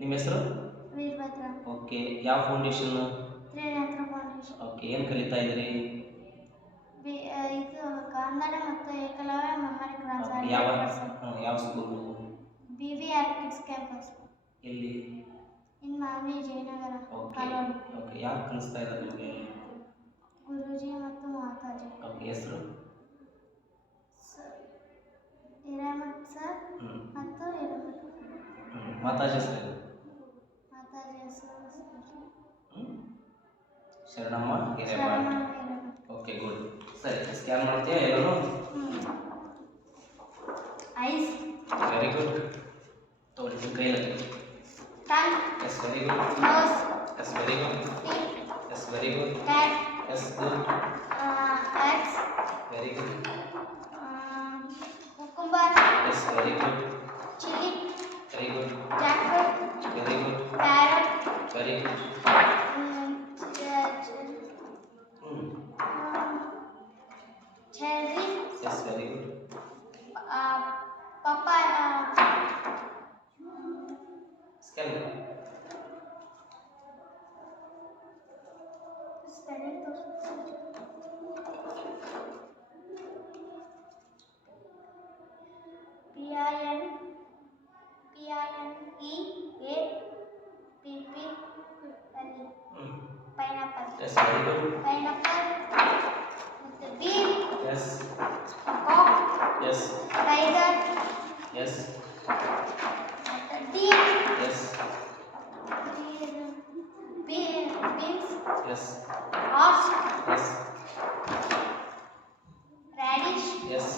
ನಿಮ್ಮ ಹೆಸರು? ವೀರಭದ್ರ. ಓಕೆ. ಯಾವ ಫೌಂಡೇಶನ್? ತ್ರಿನೇತ್ರ ಫೌಂಡೇಶನ್. ಓಕೆ. ಏನು ಕಲಿತಾ ಇದ್ದೀರಿ? ಇದು ಕನ್ನಡ ಮತ್ತು ಏಕಲವ್ಯ ಮೆಮರಿ ಕ್ರಾಸ್ ಓಕೆ. ಯಾವ ಸ್ಕೂಲು? BVR kids campus. ಎಲ್ಲಿ? In Manvi Jayanagara. Okay. Colony. Okay. ಯಾರು ಕಲಿಸ್ತಾ ಇದ್ದಾರೆ ನಿಮಗೆ? ಗುರೂಜಿ ಮತ್ತು ಮಾತಾಜಿ. ಓಕೆ. ಹೆಸರು? ಹಿರೇಮಠ್ ಸರ್ ಮತ್ತು ಹಿರೇಮಠ್. ಮಾತಾಜಿ ಹೆಸರು? ಮಾತಾಜಿ ಹೆಸರು ಶರಣಮ್ಮ ಹಿರೇಮಠ್. ಹಿರೇಮಠ್. Okay, good. ಸರಿ, ಸ್ಕ್ಯಾನ್ ಮಾಡ್ತೀಯಾ ಎಲ್ಲರೂ? ಐಸ್. Very good. ತೋರಿ ನಿಮ್ಮ ಕೈಯಲ್ಲಿ. Tongue. Yes, very good. Nose. Yes, very good. Feet. Yes, very good. Head. Yes, good. Eggs. Very good. Cucumber. Yes, very good. Chilli. Very good. Jackfruit. Very good. Carrot. Very good. Cherry. Yes, very good. Papaya. Scan. Spelling ತೋರಿಸು. PINEAPPL. Pineapple. Yes, very good. Pineapple ಮತ್ತು beer. Yes. Cock. Yes. Tiger. S. ಮತ್ತು deer. Yes. Beans. Yes. Horse. Yes. Radish. Yes.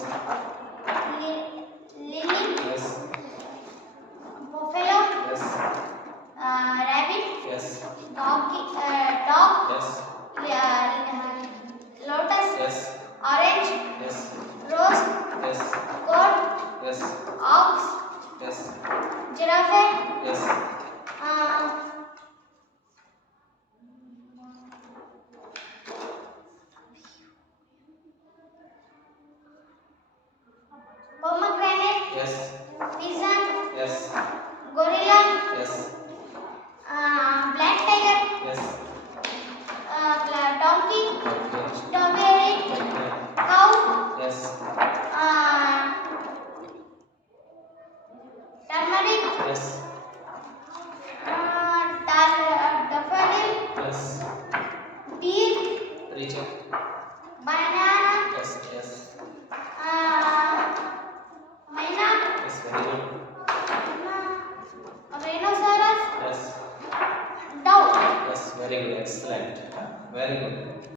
Lily. Yes. Buffalo. Yes. Rabbit. Yes. Dog. Yes. Lotus. Yes. Orange. Yes. Rose. Yes. goat. Yes. ox. Yes. giraffe. Yes. pomegranate. Yes. pigeon. Yes. gorilla. Yes. black tiger. Yes. donkey. Okay. strawberry. Okay. cow. Yes. turmeric. Yes. daffodil. Yes. deer. ರೀಚರ್. banana. Yes. Yes. myna. Yes, very good. rhinoceros. Yes. dove. Yes, very good. Excellent. Very good.